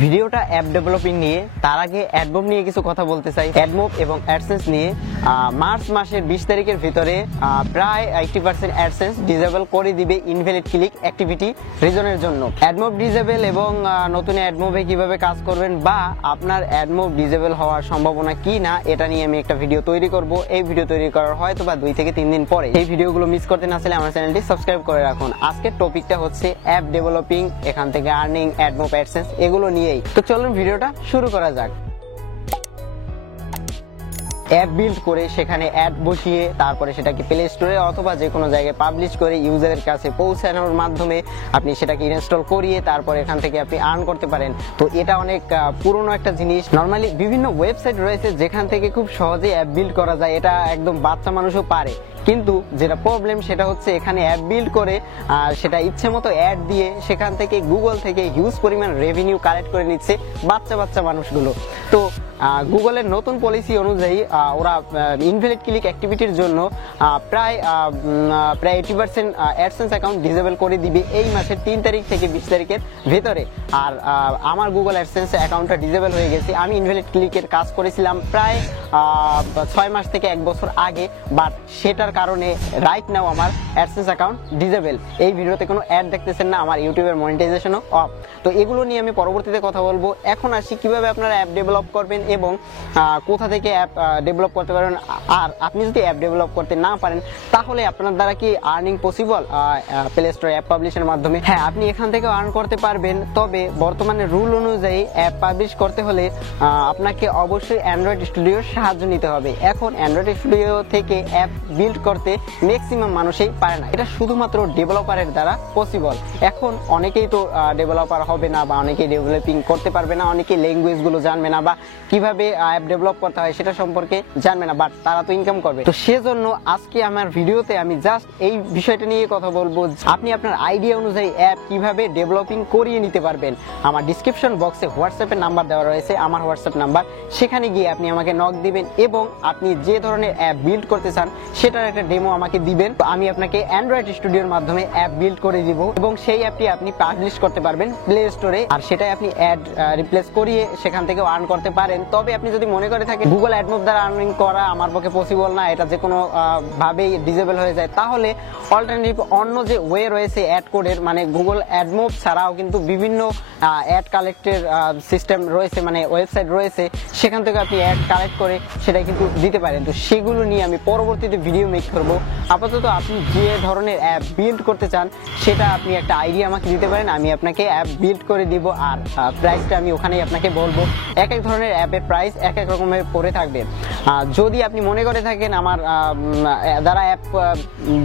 ভিডিওটা app developing নিয়ে, তার আগে অ্যাডমোব নিয়ে কিছু কথা বলতে চাই। অ্যাডমোব এবং অ্যাডসেন্স নিয়ে মার্চ মাসের 20 তারিখের ভিতরে প্রায় 80% অ্যাডসেন্স ডিসেবল করে দিবে ইনভ্যালিড ক্লিক অ্যাক্টিভিটি রিজনের জন্য। অ্যাডমোব ডিসেবল এবং নতুন অ্যাডমোবে কিভাবে কাজ করবেন বা আপনার অ্যাডমোব ডিসেবল হওয়ার সম্ভাবনা কি না, এটা নিয়ে আমি একটা ভিডিও তৈরি করব। এই ভিডিও তৈরি করার হয়তো বা 2 থেকে 3 দিন পরে। এই ভিডিওগুলো মিস করতে না চাইলে আমার চ্যানেলটি সাবস্ক্রাইব করে রাখুন। আজকের টপিকটা হচ্ছে অ্যাপ ডেভেলপিং, এখান থেকে আর্নিং, অ্যাডমোব, অ্যাডসেন্স এগুলো নিয়েই। তো চলুন ভিডিওটা শুরু করা যাক। অ্যাপ বিল্ড করে সেখানে অ্যাড বসিয়ে তারপরে সেটাকে প্লে স্টোরে অথবা যে কোনো জায়গায় পাবলিশ করে ইউজারের কাছে পৌঁছানোর মাধ্যমে আপনি সেটাকে ইনস্টল করিয়ে তারপর এখান থেকে আপনি আর্ন করতে পারেন। তো এটা অনেক পুরনো একটা জিনিস। নর্মালি বিভিন্ন ওয়েবসাইট রয়েছে যেখান থেকে খুব সহজে অ্যাপ বিল্ড করা যায়, এটা একদম বাচ্চা মানুষও পারে। কিন্তু যেটা প্রবলেম সেটা হচ্ছে এখানে অ্যাপ বিল্ড করে সেটা ইচ্ছে মতো অ্যাড দিয়ে সেখান থেকে গুগল থেকে হিউজ পরিমাণ রেভিনিউ কালেক্ট করে নিচ্ছে বাচ্চা মানুষগুলো। তো গুগলের নতুন পলিসি অনুযায়ী ওরা ইনভ্যালিড ক্লিক অ্যাক্টিভিটির জন্য প্রায় 80% অ্যাডসেন্স অ্যাকাউন্ট ডিসেবল করে দিবে এই মাসের 3 তারিখ থেকে 20 তারিখের ভেতরে। আর আমার গুগল অ্যাডসেন্স অ্যাকাউন্টটা ডিসেবল হয়ে গেছে। আমি ইনভ্যালিড ক্লিকের কাজ করেছিলাম প্রায় 6 মাস থেকে 1 বছর আগে, বাট সেটার কারণে রাইট নাও আমার অ্যাডসেন্স অ্যাকাউন্ট ডিসেবল। এই ভিডিওতে কোনো অ্যাড দেখতেছেন না, আমার ইউটিউবের মনিটাইজেশনও অফ। তো এগুলো নিয়ে আমি পরবর্তীতে কথা বলবো। এখন আসি কিভাবে আপনারা অ্যাপ ডেভেলপ করবেন এবং কোথা থেকে অ্যাপ ডেভেলপ করতে পারবেন। আর আপনি যদি অ্যাপ ডেভেলপ করতে না পারেন তাহলে আপনার দ্বারা কি আর্নিং পসিবল প্লে স্টোরে অ্যাপ পাবলিশের মাধ্যমে? হ্যাঁ, আপনি এখান থেকে আর্ন করতে পারবেন। তবে বর্তমানে রুল অনুযায়ী অ্যাপ পাবলিশ করতে হলে আপনাকে অবশ্যই অ্যান্ড্রয়েড স্টুডিওর সাহায্য নিতে হবে। এখন অ্যান্ড্রয়েড স্টুডিও থেকে অ্যাপ বিল্ড করতে ম্যাক্সিমাম মানুষই পারে না, এটা শুধুমাত্র ডেভেলপারের দ্বারা পসিবল। এখন অনেকেই তো ডেভেলপার হবে না বা অনেকেই ডেভেলপিং করতে পারবে না, অনেকেই ল্যাঙ্গুয়েজগুলো জানবে না বা কিভাবে অ্যাপ ডেভেলপ করতে হয় সেটা সম্পর্কে জানবে না, বাট তারা তো ইনকাম করবে। তো সেজন্য আজকে আমার ভিডিওতে আমি জাস্ট এই বিষয়টা নিয়ে কথা বলবো, আপনি আপনার আইডিয়া অনুযায়ী অ্যাপ কিভাবে ডেভেলপিং করিয়ে নিতে পারবেন। আমার ডিসক্রিপশন বক্সে হোয়াটসঅ্যাপের নাম্বার দেওয়া রয়েছে, আমার হোয়াটসঅ্যাপ নাম্বার। সেখানে গিয়ে আপনি আমাকে নক দিবেন এবং আপনি যে ধরনের অ্যাপ বিল্ড করতে চান সেটার একটা ডেমো আমাকে দিবেন। তো আমি আপনাকে অ্যান্ড্রয়েড স্টুডিওর মাধ্যমে অ্যাপ বিল্ড করে দিব এবং সেই অ্যাপটি আপনি পাবলিশ করতে পারবেন প্লে স্টোরে। আর সেটাই আপনি অ্যাড রিপ্লেস করিয়ে সেখান থেকে আর্ন করতে পারেন। তবে আপনি যদি মনে করে থাকেন গুগল অ্যাডমোব দ্বারা আর্নিং করা আমার পক্ষে পসিবল না, এটা যে কোনো ভাবেই ডিসেবল হয়ে যায়, তাহলে অল্টারনেটিভ অন্য যে ওয়ে রয়েছে অ্যাড কোডের, মানে গুগল অ্যাডমোব ছাড়াও কিন্তু বিভিন্ন অ্যাড কালেক্টের সিস্টেম রয়েছে, মানে ওয়েবসাইট রয়েছে, সেখান থেকে আপনি অ্যাড কালেক্ট করে সেটা কিন্তু দিতে পারেন। তো সেগুলো নিয়ে আমি পরবর্তীতে ভিডিও মেক করবো। আপাতত আপনি যে ধরনের অ্যাপ বিল্ড করতে চান সেটা আপনি একটা আইডিয়া আমাকে দিতে পারেন, আমি আপনাকে অ্যাপ বিল্ড করে দিব। আর প্রাইসটা আমি ওখানেই আপনাকে বলবো। এক এক ধরনের অ্যাপের প্রাইস এক এক রকমের পড়ে থাকবে। যদি আপনি মনে করে থাকেন আমার দ্বারা অ্যাপ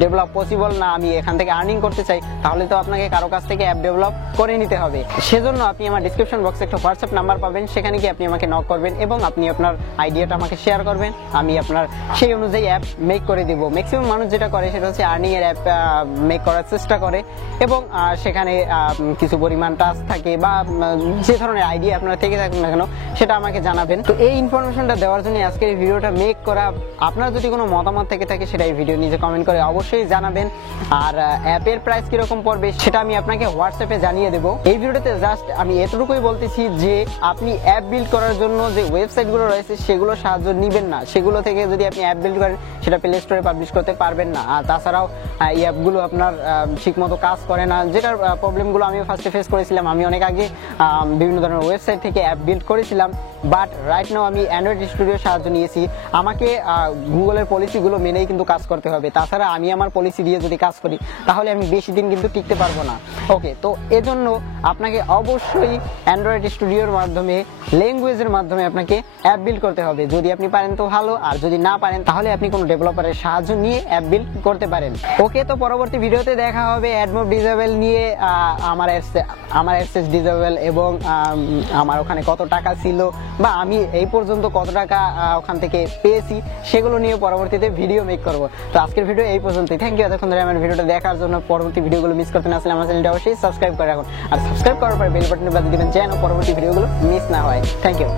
ডেভেলপ পসিবল না, আমি এখান থেকে আর্নিং করতে চাই, তাহলে তো আপনাকে কারো কাছ থেকে অ্যাপ ডেভেলপ করে নিতে হবে। সেজন্য আপনি আমার ডিসক্রিপশন বক্সে একটা হোয়াটসঅ্যাপ নাম্বার পাবেন, সেখানে গিয়ে আপনি আমাকে নক করবেন এবং আপনি আপনার আইডিয়াটা আমাকে শেয়ার করবেন। আমি আপনার সেই অনুযায়ী অ্যাপ মেক করে দিব। ম্যাক্সিমাম মানুষ যেটা করে সেটা হচ্ছে আর্নিং এর অ্যাপ মেক করার চেষ্টা করে এবং সেখানে কিছু পরিমাণ টাস্ক থাকে বা যে ধরনের আইডিয়া আপনারা থেকে থাকুন না কেন সেটা আমাকে জানাবেন। তো এই ইনফরমেশনটা দেওয়ার জন্য আজকের এই ভিডিওটা মেক করা। আপনার যদি কোনো মতামত থেকে থাকে সেটা এই ভিডিও নিচে কমেন্ট করে অবশ্যই জানাবেন। আর অ্যাপের প্রাইস কিরকম পড়বে সেটা আমি আপনাকে হোয়াটসঅ্যাপে জানিয়ে দেবো। এই ভিডিওতে জাস্ট আমি এতটুকুই বলতেছি যে আপনি অ্যাপ বিল্ড করার জন্য যে ওয়েবসাইটগুলো রয়েছে সেগুলো সাহায্য নিবেন না। সেগুলো থেকে যদি আপনি অ্যাপ বিল্ড করেন সেটা প্লে স্টোরে পাবলিশ করতে পারবেন না। আর তাছাড়াও এই অ্যাপগুলো আপনার ঠিকমতো কাজ করে না, যেটার প্রবলেমগুলো আমি ফার্স্টে ফেস করেছিলাম। আমি অনেক আগে বিভিন্ন ধরনের ওয়েবসাইট থেকে অ্যাপ বিল্ড করেছিলাম, বাট রাইট নাও আমি অ্যান্ড্রয়েড স্টুডিওর সাহায্য নিয়েছি। আমাকে গুগলের পলিসিগুলো মেনেই কিন্তু কাজ করতে হবে। তাছাড়া আমি আমার পলিসি দিয়ে যদি কাজ করি তাহলে আমি বেশি দিন কিন্তু টিকতে পারবো না। ওকে, তো এজন্য আপনাকে অবশ্যই অ্যান্ড্রয়েড স্টুডিওর মাধ্যমে ল্যাঙ্গুয়েজের মাধ্যমে আপনাকে অ্যাপ বিল্ড করতে হবে। যদি আপনি পারেন তো ভালো, আর যদি না পারেন তাহলে আপনি কোনো ডেভেলপারের সাহায্য নিয়ে অ্যাপ বিল্ড করতে পারেন। ওকে, তো পরবর্তী ভিডিওতে দেখা হবে অ্যাডমোব ডিসেবল নিয়ে, আমার অ্যাডসেন্স ডিসেবল এবং আমার ওখানে কত টাকা ছিল বা আমি এই পর্যন্ত কত টাকা ওখান থেকে পেয়েছি সেগুলো নিয়ে পরবর্তীতে ভিডিও মেক করব। তো আজকের ভিডিও এই পর্যন্তই। থ্যাংক ইউ এতক্ষণ ধরে আমার ভিডিওটা দেখার জন্য। পরবর্তী ভিডিওগুলো মিস করতে না আসলে আমার চ্যানেলটা অবশ্যই সাবস্ক্রাইব করে রাখুন। আর সাবস্ক্রাইব করার পর বেল বাটনে বাজিয়ে দিবেন যেন পরবর্তী ভিডিওগুলো মিস না হয়। Thank you.